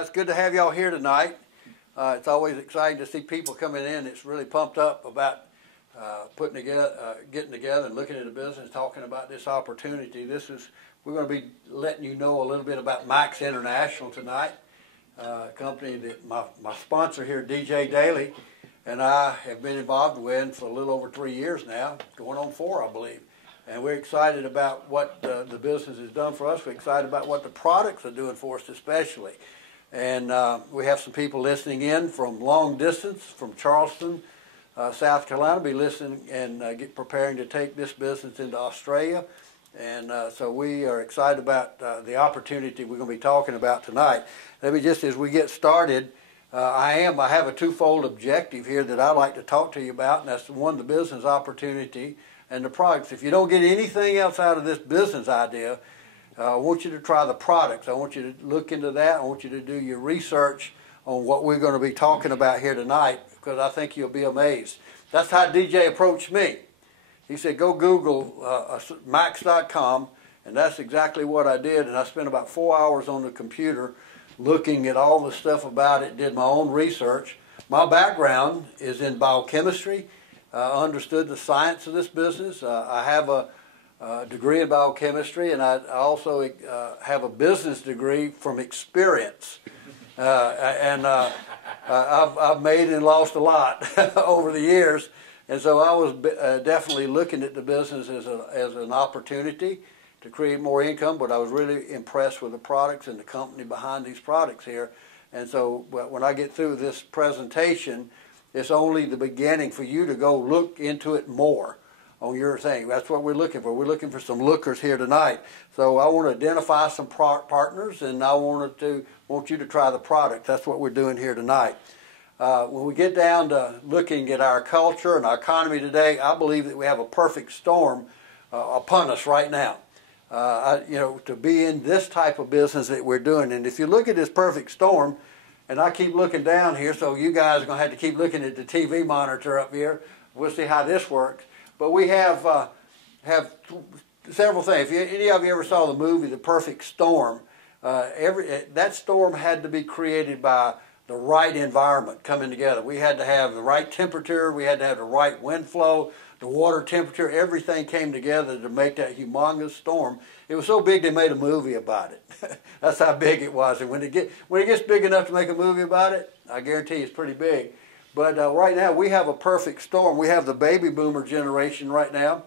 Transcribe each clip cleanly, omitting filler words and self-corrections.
It's good to have y'all here tonight. It's always exciting to see people coming in. It's really pumped up about getting together and looking at the business, talking about this opportunity. We're going to be letting you know a little bit about Mike's International tonight, a company that my sponsor here, DJ Daly, and I have been involved with for a little over 3 years now, going on 4, I believe. And we're excited about what the business has done for us. We're excited about what the products are doing for us especially. And we have some people listening in from long distance, from Charleston, South Carolina, be listening and preparing to take this business into Australia. And so we are excited about the opportunity we're going to be talking about tonight. Let me just, as we get started, I have a twofold objective here that I'd like to talk to you about, and that's one, the business opportunity and the products. If you don't get anything else out of this business idea, I want you to try the products. I want you to look into that. I want you to do your research on what we're going to be talking about here tonight, because I think you'll be amazed. That's how DJ approached me. He said, go Google max.com, and that's exactly what I did. And I spent about 4 hours on the computer looking at all the stuff about it, did my own research. My background is in biochemistry. I understood the science of this business. I have a degree in biochemistry, and I also have a business degree from experience. I've made and lost a lot over the years, and so I was definitely looking at the business as an opportunity to create more income, but I was really impressed with the products and the company behind these products here. And so when I get through this presentation, it's only the beginning for you to go look into it more on your thing. That's what we're looking for. We're looking for some lookers here tonight. So I want to identify some partners, and I want you to try the product. That's what we're doing here tonight. When we get down to looking at our culture and our economy today, I believe that we have a perfect storm upon us right now. To be in this type of business that we're doing. And if you look at this perfect storm, and I keep looking down here, so you guys are going to have to keep looking at the TV monitor up here. We'll see how this works. But we have several things. If any of you ever saw the movie The Perfect Storm, that storm had to be created by the right environment coming together. We had to have the right temperature. We had to have the right wind flow, the water temperature. Everything came together to make that humongous storm. It was so big they made a movie about it. That's how big it was. And when it gets big enough to make a movie about it, I guarantee it's pretty big. But right now, we have a perfect storm. We have the baby boomer generation right now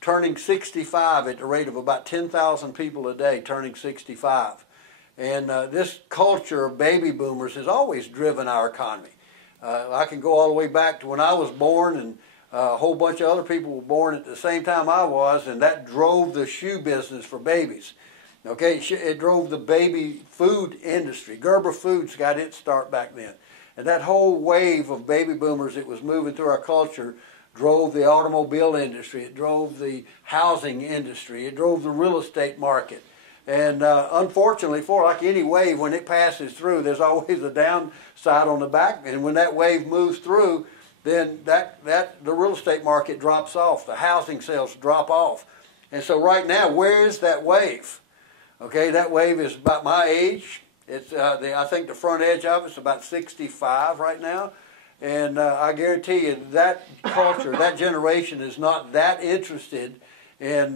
turning 65 at the rate of about 10,000 people a day turning 65. And this culture of baby boomers has always driven our economy. I can go all the way back to when I was born, and a whole bunch of other people were born at the same time I was, and that drove the shoe business for babies. Okay, it drove the baby food industry. Gerber Foods got its start back then. And that whole wave of baby boomers that was moving through our culture drove the automobile industry. It drove the housing industry. It drove the real estate market. And unfortunately, like any wave, when it passes through, there's always a downside on the back. And when that wave moves through, then the real estate market drops off. The housing sales drop off. And so right now, where is that wave? Okay, that wave is about my age. It's I think the front edge of it's about 65 right now, and I guarantee you that culture, that generation is not that interested in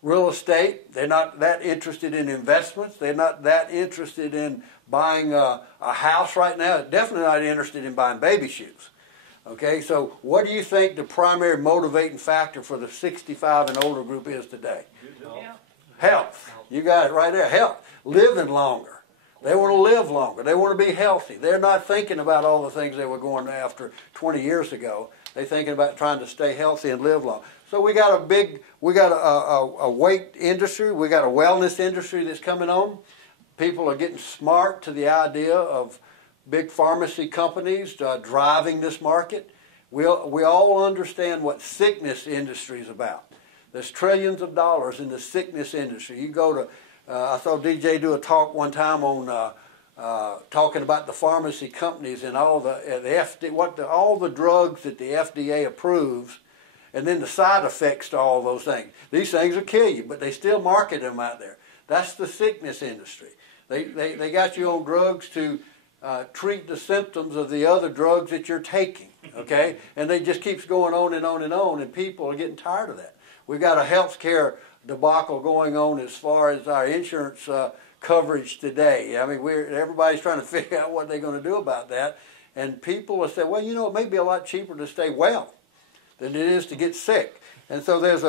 real estate. They're not that interested in investments. They're not that interested in buying a house right now. Definitely not interested in buying baby shoes. Okay, so what do you think the primary motivating factor for the 65 and older group is today? Health. You got it right there. Health. Living longer. They want to live longer. They want to be healthy. They're not thinking about all the things they were going after 20 years ago. They're thinking about trying to stay healthy and live long. So we got a weight industry. We got a wellness industry that's coming on. People are getting smart to the idea of big pharmacy companies driving this market. We all understand what sickness industry is about. There's trillions of dollars in the sickness industry. You go to, I saw DJ do a talk one time on talking about the pharmacy companies and all all the drugs that the FDA approves, and then the side effects to all those things. These things will kill you, but they still market them out there. That's the sickness industry. They got you on drugs to treat the symptoms of the other drugs that you're taking, okay? And they just keeps going on and on and on, and people are getting tired of that. We've got a health care debacle going on as far as our insurance coverage today. I mean, everybody's trying to figure out what they're going to do about that. And people will say, well, you know, it may be a lot cheaper to stay well than it is to get sick. And so there's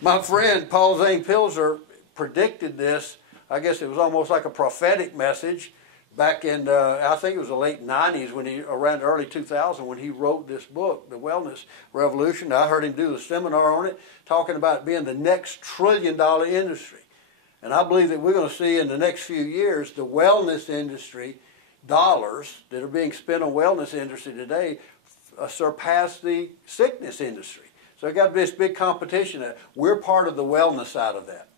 my friend Paul Zane Pilzer predicted this. I guess it was almost like a prophetic message back in, I think it was the late 90s, around early 2000, when he wrote this book, The Wellness Revolution. I heard him do a seminar on it, talking about it being the next trillion-dollar industry. And I believe that we're going to see in the next few years the wellness industry dollars that are being spent on wellness industry today surpass the sickness industry. So it got this big competition. We're part of the wellness side of that.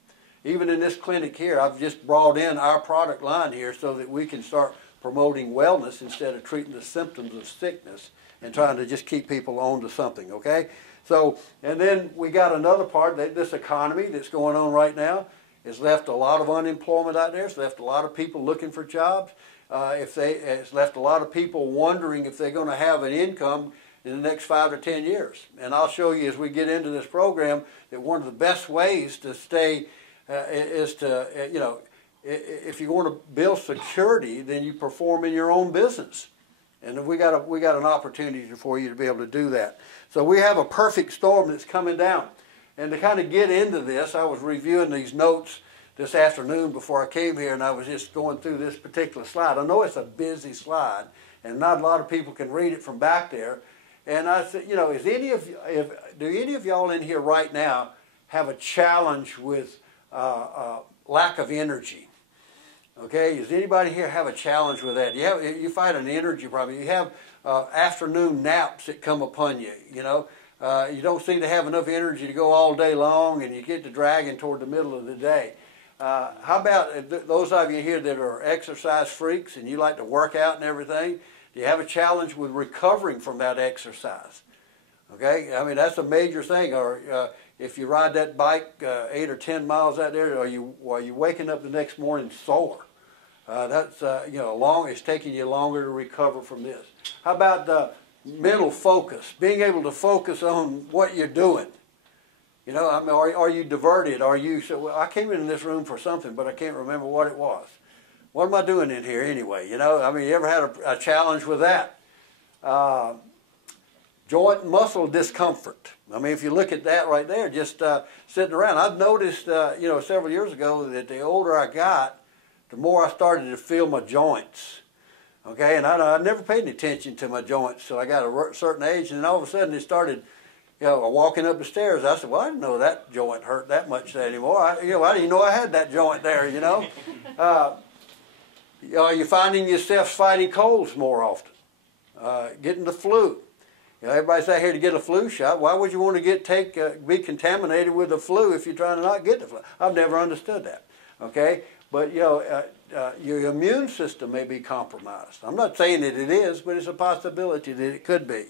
Even in this clinic here, I've just brought in our product line here so that we can start promoting wellness instead of treating the symptoms of sickness and trying to just keep people on to something, okay? So, and then we got another part, this economy that's going on right now has left a lot of unemployment out there. It's left a lot of people looking for jobs. It's left a lot of people wondering if they're going to have an income in the next 5 or 10 years. And I'll show you as we get into this program that one of the best ways to stay is to, if you want to build security, then you perform in your own business. And we got an opportunity for you to be able to do that. So we have a perfect storm that's coming down. And to kind of get into this, I was reviewing these notes this afternoon before I came here, and I was just going through this particular slide. I know it's a busy slide, and not a lot of people can read it from back there. And I said, do any of y'all in here right now have a challenge with lack of energy? Okay, does anybody here have a challenge with that? You find an energy problem. You have afternoon naps that come upon you. You don't seem to have enough energy to go all day long, and you get to dragging toward the middle of the day. How about those of you here that are exercise freaks and you like to work out and everything? Do you have a challenge with recovering from that exercise? Okay, I mean, that's a major thing. Or if you ride that bike 8 or 10 miles out there, are you waking up the next morning sore? That's it's taking you longer to recover from this. How about mental focus? Being able to focus on what you're doing. Are you diverted? I came in this room for something, but I can't remember what it was. What am I doing in here anyway? You ever had a challenge with that? Joint and muscle discomfort. I mean, if you look at that right there, just sitting around. I've noticed, several years ago that the older I got, the more I started to feel my joints. Okay, and I never paid any attention to my joints till I got a certain age, and then all of a sudden it started, walking up the stairs. I said, well, I didn't know that joint hurt that much anymore. I didn't even know I had that joint there, Are you finding yourself fighting colds more often? Getting the flu? Everybody's out here to get a flu shot. Why would you want to be contaminated with the flu if you're trying to not get the flu? I've never understood that. Okay, but your immune system may be compromised. I'm not saying that it is, but it's a possibility that it could be.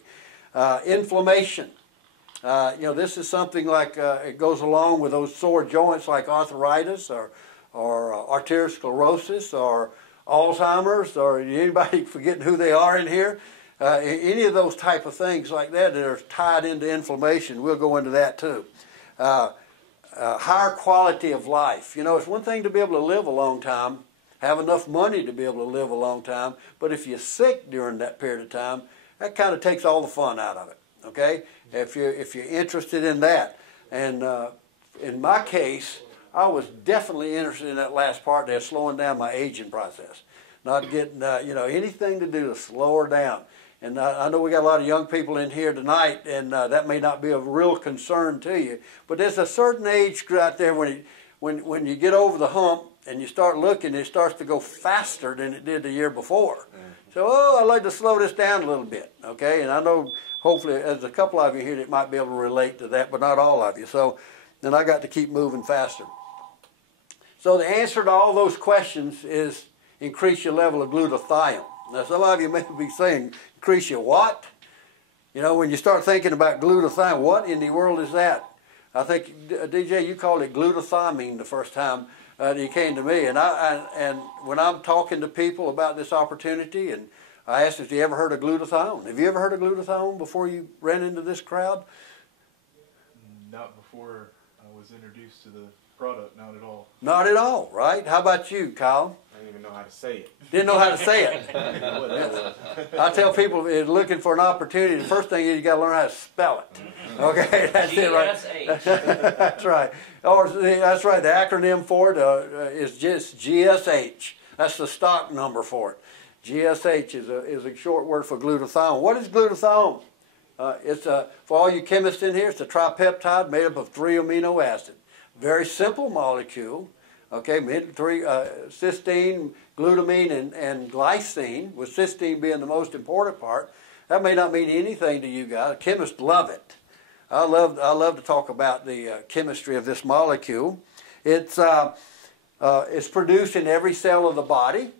Inflammation. This is something like it goes along with those sore joints like arthritis or arteriosclerosis or Alzheimer's, or anybody forgetting who they are in here? Any of those type of things like that are tied into inflammation. We'll go into that too. Higher quality of life. It's one thing to be able to live a long time, have enough money to be able to live a long time, but if you're sick during that period of time, that kind of takes all the fun out of it. Okay? If you're interested in that. And in my case, I was definitely interested in that last part there, slowing down my aging process. Not getting, anything to do to slow her down. And I know we got a lot of young people in here tonight, and that may not be a real concern to you. But there's a certain age out there when you get over the hump and you start looking, it starts to go faster than it did the year before. Mm-hmm. So, I'd like to slow this down a little bit, okay? And I know hopefully there's a couple of you here that might be able to relate to that, but not all of you. So then I got to keep moving faster. So the answer to all those questions is increase your level of glutathione. Now some of you may be saying, increase your what? When you start thinking about glutathione, what in the world is that? I think, DJ, you called it glutathione the first time You came to me, and when I'm talking to people about this opportunity, and I asked if you ever heard of glutathione. Have you ever heard of glutathione before you ran into this crowd? Not before I was introduced to the product, not at all. Not at all, right? How about you, Kyle? I didn't even know how to say it. Didn't know how to say it. I tell people if you're looking for an opportunity, the first thing is you got to learn how to spell it. Okay, that's it, right? That's right. Or that's right. The acronym for it is just GSH. That's the stock number for it. GSH is a short word for glutathione. What is glutathione? It's for all you chemists in here, it's a tripeptide made up of 3 amino acids. Very simple molecule. Okay, cysteine, glutamine, and glycine, with cysteine being the most important part. That may not mean anything to you guys. Chemists love it. I love to talk about the chemistry of this molecule. It's produced in every cell of the body.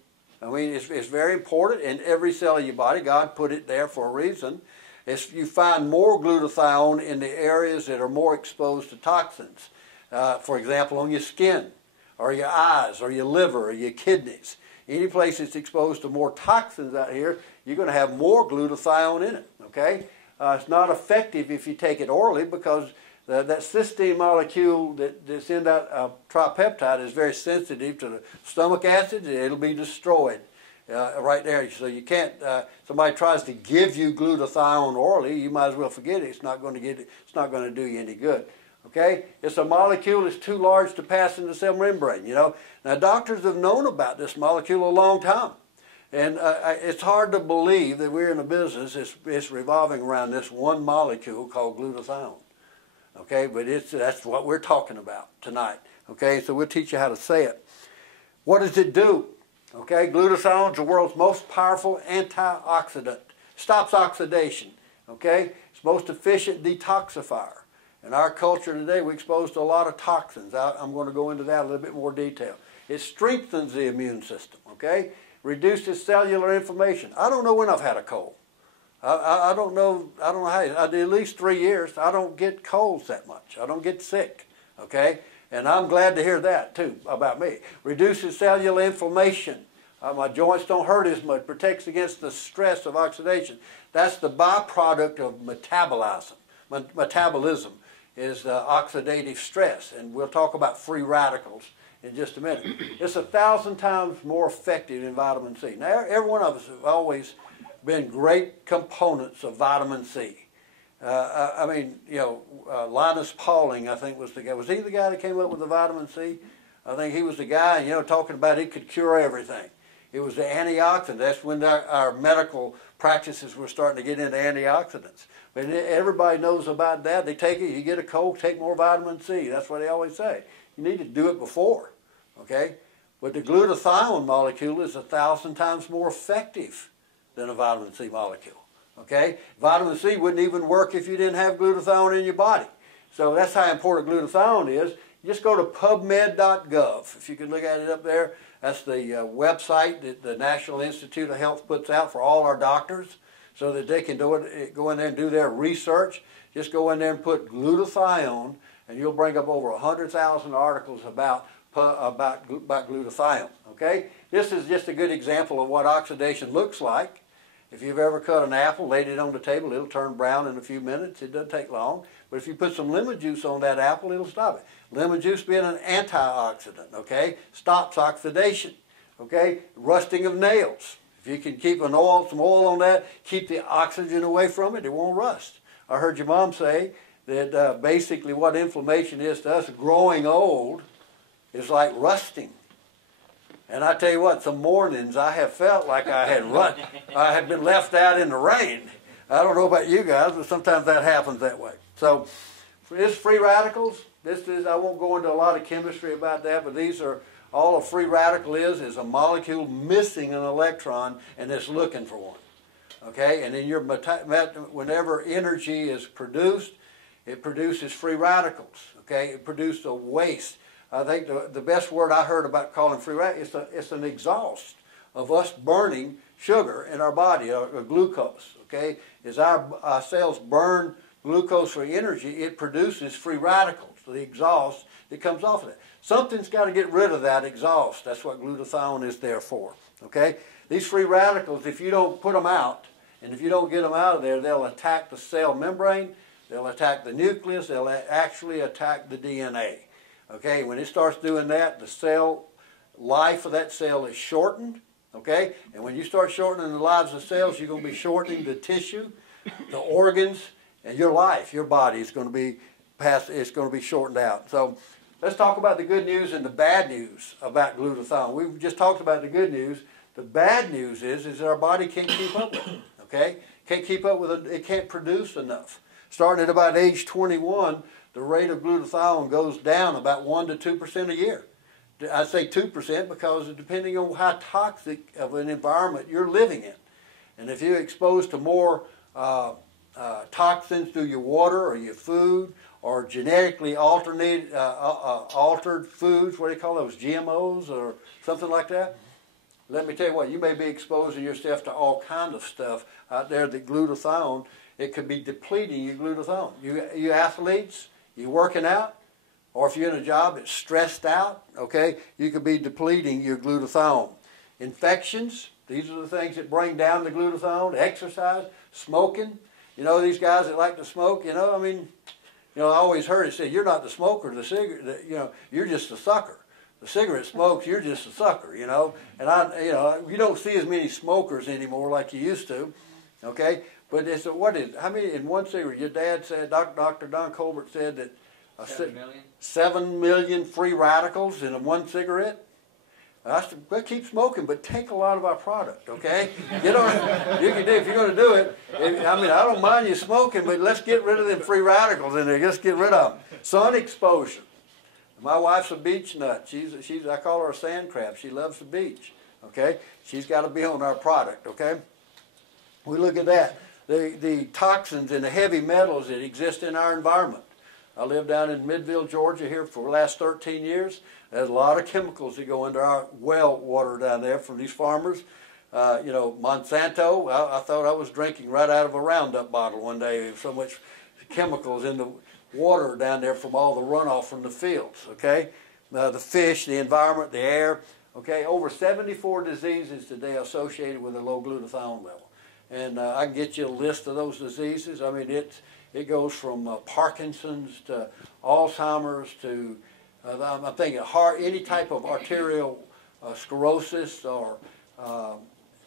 I mean, it's very important in every cell of your body. God put it there for a reason. You find more glutathione in the areas that are more exposed to toxins. For example, on your skin, or your eyes, or your liver, or your kidneys. Any place that's exposed to more toxins out here, you're going to have more glutathione in it. Okay, it's not effective if you take it orally because that cysteine molecule that's in that tripeptide is very sensitive to the stomach acid. It'll be destroyed right there. So you can't. Somebody tries to give you glutathione orally, you might as well forget it. It's not going to get. It's not going to do you any good. Okay, it's a molecule that's too large to pass in the cell membrane. You know. Now doctors have known about this molecule a long time, and it's hard to believe that we're in a business it's revolving around this one molecule called glutathione. Okay, but that's what we're talking about tonight. Okay, so we'll teach you how to say it. What does it do? Okay, glutathione is the world's most powerful antioxidant. Stops oxidation. Okay, it's most efficient detoxifier. In our culture today, we're exposed to a lot of toxins. I'm going to go into that a little bit more detail. It strengthens the immune system. Okay, reduces cellular inflammation. I don't know when I've had a cold. I don't know how. I did at least 3 years. I don't get colds that much. I don't get sick. Okay, and I'm glad to hear that too about me. Reduces cellular inflammation. My joints don't hurt as much. Protects against the stress of oxidation. That's the byproduct of metabolism. Metabolism is oxidative stress, and we'll talk about free radicals in just a minute. It's 1,000 times more effective than vitamin C. Now, every one of us have always been great components of vitamin C. I mean, you know, Linus Pauling, I think, was the guy. Was he the guy that came up with the vitamin C? I think he was the guy, you know, talking about it could cure everything. It was the antioxidant. That's when our medical practices were starting to get into antioxidants. But everybody knows about that. They take it, you get a cold, take more vitamin C. That's what they always say. You need to do it before, okay? But the glutathione molecule is 1,000 times more effective than a vitamin C molecule, okay? Vitamin C wouldn't even work if you didn't have glutathione in your body. So that's how important glutathione is. Just go to PubMed.gov. If you can look at it up there, that's the website that the National Institute of Health puts out for all our doctors so that they can go in there and do their research. Just go in there and put glutathione, and you'll bring up over 100,000 articles about glutathione. Okay? This is just a good example of what oxidation looks like. If you've ever cut an apple, laid it on the table, it'll turn brown in a few minutes. It doesn't take long. But if you put some lemon juice on that apple, it'll stop it. Lemon juice being an antioxidant, okay? Stops oxidation, okay? Rusting of nails. If you can keep some oil on that, keep the oxygen away from it, it won't rust. I heard your mom say that basically what inflammation is to us, growing old, is like rusting. And I tell you what, some mornings I have felt like I had been left out in the rain. I don't know about you guys, but sometimes that happens that way. So, for this free radicals, I won't go into a lot of chemistry about that, but these are all a free radical is a molecule missing an electron and it's looking for one. Okay, and then whenever energy is produced, it produces free radicals. Okay, it produces a waste. I think the best word I heard about calling free radicals, it's an exhaust of us burning sugar in our body, or glucose. Okay, as our cells burn glucose for energy, it produces free radicals, the exhaust that comes off of it. Something's got to get rid of that exhaust. That's what glutathione is there for. Okay? These free radicals, if you don't put them out, and if you don't get them out of there, they'll attack the cell membrane, they'll attack the nucleus, they'll actually attack the DNA. Okay? When it starts doing that, the cell life of that cell is shortened. Okay? And when you start shortening the lives of cells, you're going to be shortening the tissue, the organs, and your life, your body is going to be it's going to be shortened out. So let's talk about the good news and the bad news about glutathione. We've just talked about the good news. The bad news is that our body can't keep up with it. Okay? Can't keep up with it. It can't produce enough. Starting at about age 21, the rate of glutathione goes down about 1 to 2% a year. I say 2% because depending on how toxic of an environment you're living in. And if you're exposed to more toxins through your water or your food or genetically altered foods, what do you call those, GMOs or something like that? Let me tell you what, you may be exposing yourself to all kinds of stuff out there that glutathione, it could be depleting your glutathione. You athletes, you working out, or if you're in a job that's stressed out, okay, you could be depleting your glutathione. Infections, these are the things that bring down the glutathione. Exercise, smoking. You know, these guys that like to smoke, you know, I mean, you know, I always heard it said, you're not the smoker, the cigarette, you know, you're just the sucker. The cigarette smokes, you're just a sucker, you know. And you don't see as many smokers anymore like you used to, okay? But it's how many in one cigarette? Your dad said, Dr. Don Colbert said that 7 million? 7 million free radicals in one cigarette. I said, well, keep smoking, but take a lot of our product, okay? You can do if you're going to do it. I mean, I don't mind you smoking, but let's get rid of them free radicals in there. Just get rid of them. Sun exposure. My wife's a beach nut. I call her a sand crab. She loves the beach, okay? She's got to be on our product, okay? We look at that. The toxins and the heavy metals that exist in our environment. I live down in Midville, Georgia here for the last 13 years. There's a lot of chemicals that go into our well water down there from these farmers. You know, Monsanto, I thought I was drinking right out of a Roundup bottle one day. There's so much chemicals in the water down there from all the runoff from the fields, okay? The fish, the environment, the air, okay? Over 74 diseases today associated with a low glutathione level. And I can get you a list of those diseases. I mean, it goes from Parkinson's to Alzheimer's to, I'm thinking heart, any type of arterial sclerosis or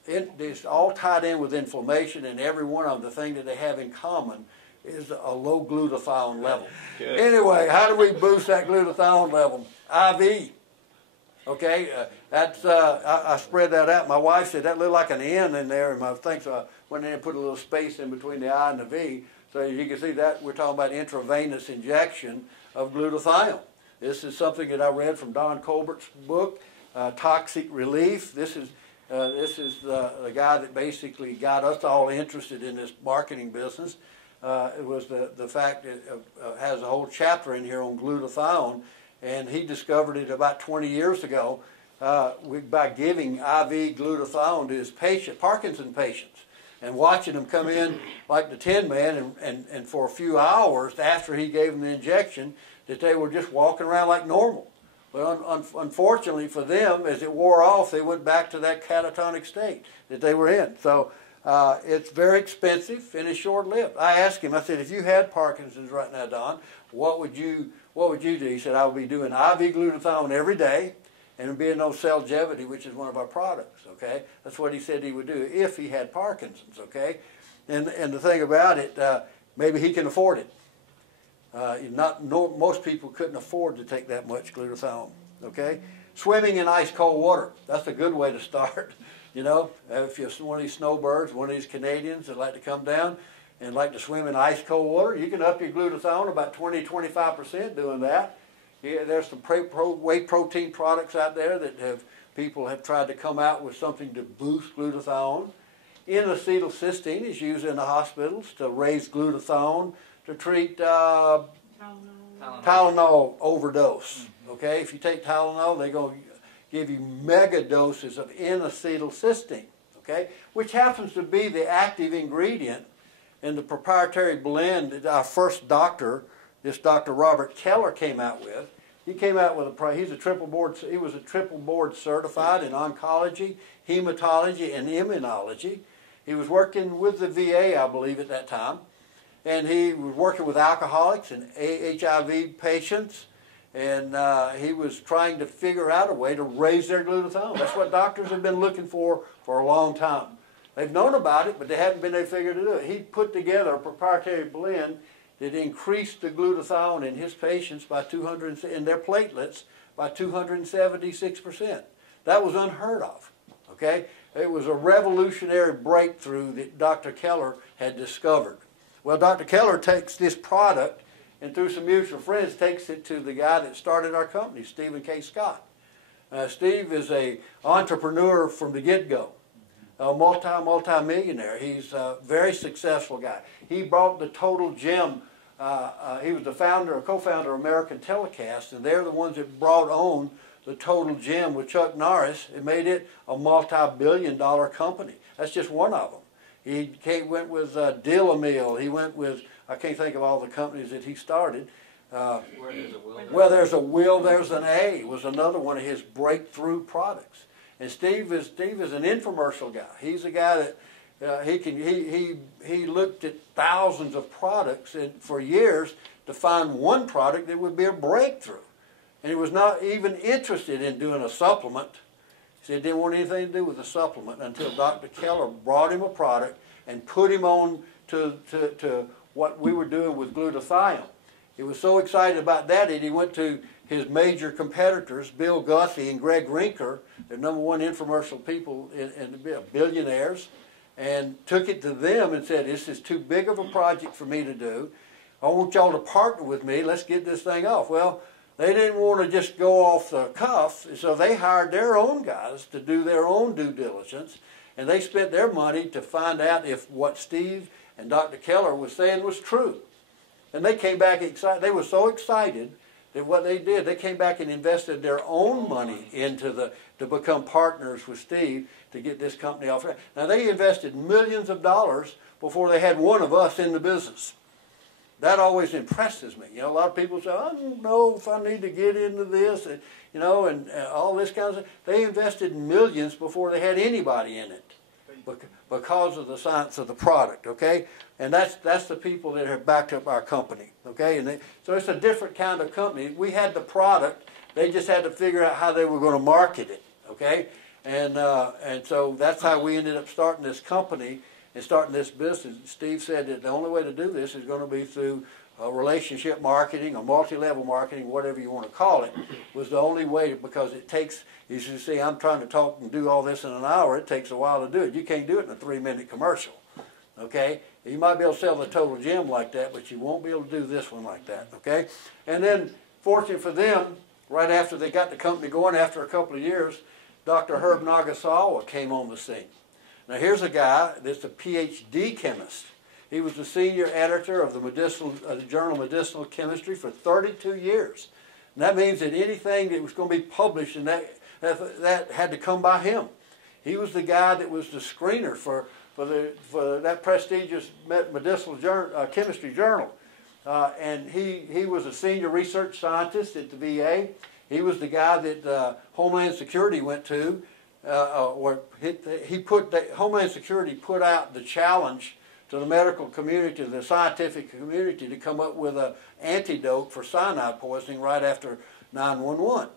it's all tied in with inflammation, and every one of them, the thing that they have in common is a low glutathione level. Good. Anyway, how do we boost that glutathione level? IV. Okay, I spread that out. My wife said that looked like an N in there, and I think so. I went in and put a little space in between the I and the V. So you can see that we're talking about intravenous injection of glutathione. This is something that I read from Don Colbert's book, Toxic Relief. This is the guy that basically got us all interested in this marketing business. It was the fact that it has a whole chapter in here on glutathione, and he discovered it about 20 years ago by giving IV glutathione to his Parkinson patients, and watching them come in like the Tin Man, and for a few hours after he gave them the injection, that they were just walking around like normal. But unfortunately for them, as it wore off, they went back to that catatonic state that they were in. So it's very expensive and it's short-lived. I asked him, I said, if you had Parkinson's right now, Don, what would you do? He said, I would be doing IV glutathione every day, and it'd be in no Celgevity, which is one of our products, okay? That's what he said he would do if he had Parkinson's, okay? And the thing about it, maybe he can afford it. Most people couldn't afford to take that much glutathione, okay? Swimming in ice cold water, that's a good way to start. You know, if you're one of these snowbirds, one of these Canadians that like to come down and like to swim in ice cold water, you can up your glutathione about 20-25% doing that. Yeah, there's some whey protein products out there that people have tried to come out with something to boost glutathione. N-acetylcysteine is used in the hospitals to raise glutathione to treat Tylenol overdose. Okay, if you take Tylenol, they're going to give you mega doses of N-acetylcysteine, okay, which happens to be the active ingredient in the proprietary blend that our first doctor, this Dr. Robert Keller, came out with. He came out with he was a triple board certified in oncology, hematology, and immunology. He was working with the VA, I believe, at that time. And he was working with alcoholics and HIV patients. And he was trying to figure out a way to raise their glutathione. That's what doctors have been looking for a long time. They've known about it, but they haven't been able to figure out to do it. He put together a proprietary blend that increased the glutathione in his patients by 200, in their platelets by 276%. That was unheard of. Okay? It was a revolutionary breakthrough that Dr. Keller had discovered. Well, Dr. Keller takes this product and through some mutual friends takes it to the guy that started our company, Stephen K. Scott. Steve is an entrepreneur from the get-go, a multi-millionaire. He's a very successful guy. He brought the Total Gem. He was the founder, or co-founder of American Telecast, and they're the ones that brought on the Total Gem with Chuck Norris. It made it a multi-billion-dollar company. That's just one of them. He went with Dillamil. He went with, I can't think of all the companies that he started. Where there's a will, there's an A was another one of his breakthrough products. And Steve is an infomercial guy. He's a guy that he looked at thousands of products for years to find one product that would be a breakthrough. And he was not even interested in doing a supplement. He said he didn't want anything to do with a supplement until Dr. Keller brought him a product and put him on to what we were doing with glutathione. He was so excited about that he went to his major competitors, Bill Guthrie and Greg Rinker, the #1 infomercial people and billionaires, and took it to them and said, this is too big of a project for me to do. I want y'all to partner with me. Let's get this thing off. Well, they didn't want to just go off the cuff, so they hired their own guys to do their own due diligence, and they spent their money to find out if what Steve and Dr. Keller was saying was true. And they came back excited. They were so excited that what they did, they came back and invested their own money into to become partners with Steve to get this company off. Now, they invested millions of dollars before they had one of us in the business. That always impresses me. You know, a lot of people say, I don't know if I need to get into this, you know, and all this kind of stuff. They invested millions before they had anybody in it because of the science of the product, okay? And that's the people that have backed up our company, okay? And so it's a different kind of company. We had the product. They just had to figure out how they were going to market it, okay? And so that's how we ended up starting this company and starting this business. Steve said that the only way to do this is going to be through relationship marketing or multi-level marketing, whatever you want to call it, was the only way, because it takes, as you see, I'm trying to talk and do all this in an hour. It takes a while to do it. You can't do it in a 3-minute commercial, okay? You might be able to sell the Total Gem like that, but you won't be able to do this one like that, okay? And then, fortunate for them, right after they got the company going, after a couple of years, Dr. Herb Nagasawa came on the scene. Now, here's a guy that's a PhD chemist. He was the senior editor of the Journal of Medicinal Chemistry for 32 years. And that means that anything that was going to be published in that had to come by him. He was the guy that was the screener for that prestigious medicinal chemistry journal. And he was a senior research scientist at the VA. He was the guy that Homeland Security went to. Homeland Security put out the challenge to the medical community, the scientific community, to come up with an antidote for cyanide poisoning right after 9/11.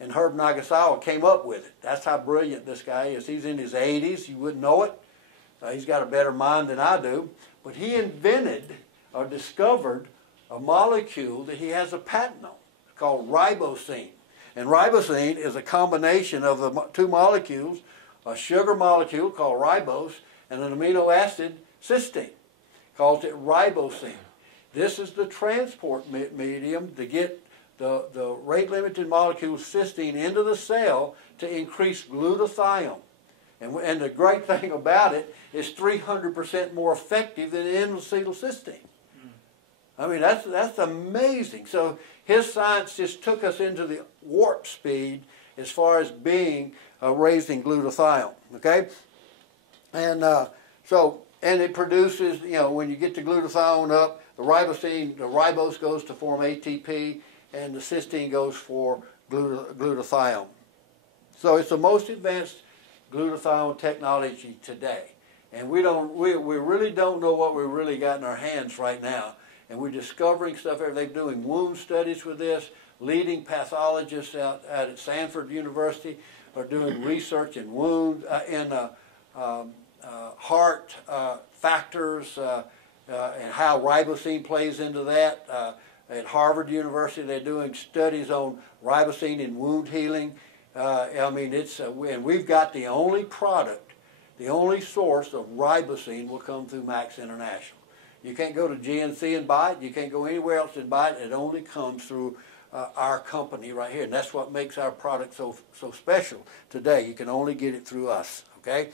And Herb Nagasawa came up with it. That's how brilliant this guy is. He's in his 80s. You wouldn't know it. He's got a better mind than I do. But he invented or discovered a molecule that he has a patent on. It's called ribosine. And ribosine is a combination of the two molecules, a sugar molecule called ribose and an amino acid, cysteine. Calls it ribosine. This is the transport medium to get the rate-limited molecule cysteine into the cell to increase glutathione. And the great thing about it is 300% more effective than N-acetylcysteine. I mean, that's amazing. So his science just took us into the warp speed as far as being raising glutathione, okay? And and it produces, you know, when you get the glutathione up, the ribose goes to form ATP, and the cysteine goes for glutathione. So it's the most advanced glutathione technology today. And we really don't know what we really got in our hands right now. And we're discovering stuff. They're doing wound studies with this. Leading pathologists out at Stanford University are doing research in wound, heart factors, and how ribosine plays into that. At Harvard University, they're doing studies on ribosine in wound healing. I mean, and we've got the only product, the only source of ribosine will come through Max International. You can't go to GNC and buy it. You can't go anywhere else and buy it. It only comes through our company right here, and that's what makes our product so special today. You can only get it through us. Okay,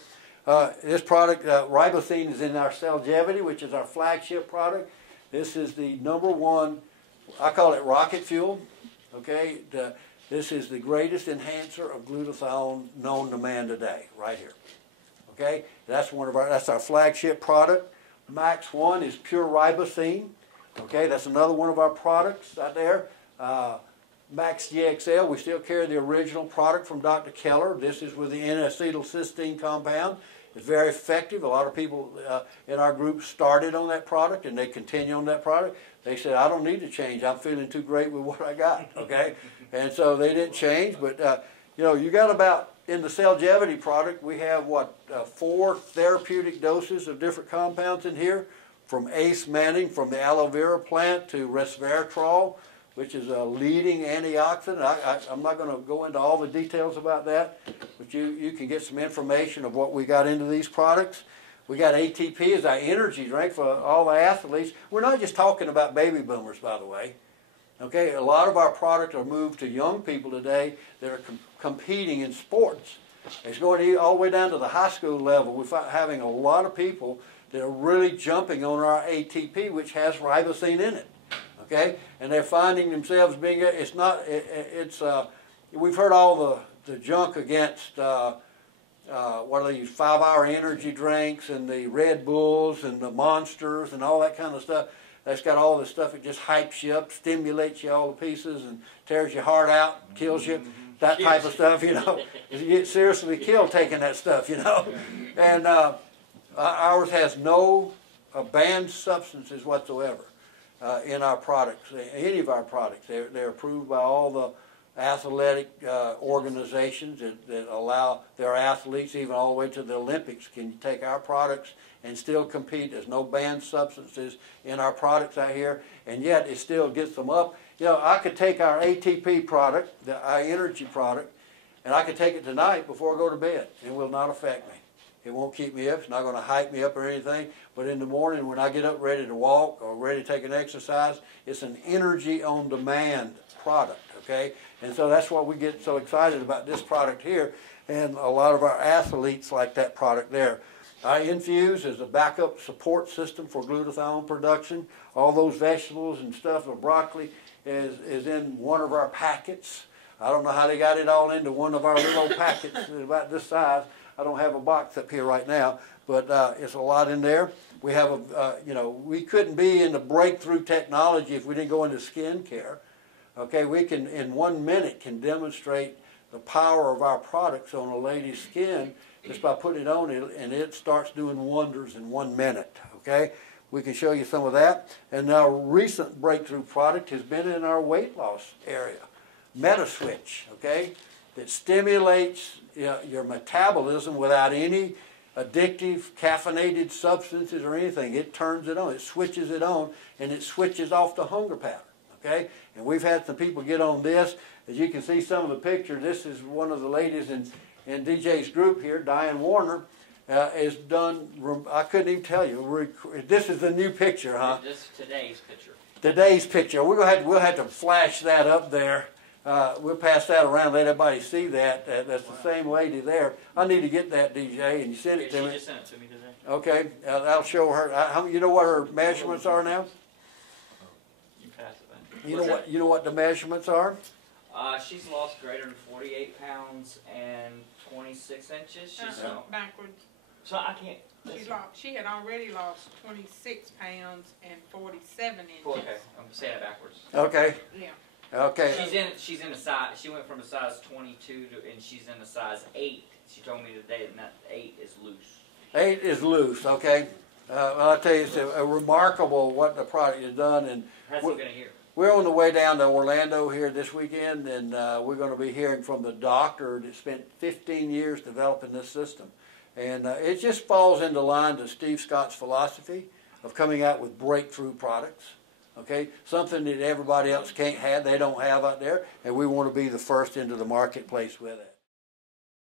this product, ribosine, is in our Celgevity, which is our flagship product. This is the #1. I call it rocket fuel. Okay, this is the greatest enhancer of glutathione known to man today, right here. Okay, that's our flagship product. Max 1 is pure ribosine. Okay, that's another one of our products out there. Max GXL, we still carry the original product from Dr. Keller. This is with the N-acetylcysteine compound. It's very effective. A lot of people in our group started on that product and they continue on that product. They said, I don't need to change. I'm feeling too great with what I got. Okay, and so they didn't change. But you got about, in the Celgevity product, we have 4 therapeutic doses of different compounds in here, from Ace Manning, from the aloe vera plant, to resveratrol, which is a leading antioxidant. I'm not going to go into all the details about that, but you can get some information of what we got into these products. We got ATP as our energy drink for all the athletes. We're not just talking about baby boomers, by the way. Okay, a lot of our products are moved to young people today that are competing in sports. It's going all the way down to the high school level. We're having a lot of people that are really jumping on our ATP, which has ribosine in it. Okay, and they're finding themselves being. We've heard all the junk against what do they use? 5-hour energy drinks and the Red Bulls and the Monsters and all that kind of stuff. That's got all this stuff that just hypes you up, stimulates you all to pieces, and tears your heart out, kills you. That type of stuff, You get seriously killed taking that stuff, And ours has no banned substances whatsoever in our products, any of our products. They're approved by all the athletic organizations that allow their athletes, even all the way to the Olympics, can take our products and still compete. There's no banned substances in our products out here, and yet it still gets them up. I could take our ATP product, our energy product, and I could take it tonight before I go to bed. It will not affect me. It won't keep me up. It's not going to hype me up or anything. But in the morning when I get up ready to walk or ready to take an exercise, it's an energy on demand product, okay? And so that's why we get so excited about this product here, and a lot of our athletes like that product there. I infuse as a backup support system for glutathione production. All those vegetables and stuff, or broccoli, is in one of our packets. I don't know how they got it all into one of our little packets about this size. I don't have a box up here right now, but it's a lot in there. We have we couldn't be in the breakthrough technology if we didn't go into skin care. Okay, we can, in 1 minute, can demonstrate the power of our products on a lady's skin just by putting it on, and it starts doing wonders in 1 minute. Okay, we can show you some of that. And our recent breakthrough product has been in our weight loss area, MetaSwitch. Okay, that stimulates your metabolism without any addictive caffeinated substances or anything. It turns it on. It switches it on, and it switches off the hunger pattern. Okay, and we've had some people get on this. As you can see some of the pictures, this is one of the ladies in DJ's group here, Diane Warner, has done, I couldn't even tell you, this is the new picture, huh? This is today's picture. Today's picture. We'll have to flash that up there. We'll pass that around, let everybody see that. That's the same lady there. I need to get that, DJ, and you send it to me. She just sent it to me today. Okay, that'll show her. You know what her measurements are now? You pass it then. You know what the measurements are? She's lost greater than 48 pounds and 26 inches. She's backwards. So I can't. She had already lost 26 pounds and 47 inches. Okay, I'm saying it backwards. Okay. Yeah. Okay. She's in a size. She went from a size 22 to, and she's in a size 8. She told me today that 8 is loose. 8 is loose, okay? Well, I'll tell you, it's a remarkable what the product has done. And Hasn't been a year. we're on the way down to Orlando here this weekend, and we're going to be hearing from the doctor that spent 15 years developing this system. And it just falls into line to Steve Scott's philosophy of coming out with breakthrough products, okay? Something that everybody else can't have, they don't have out there, and we want to be the first into the marketplace with it.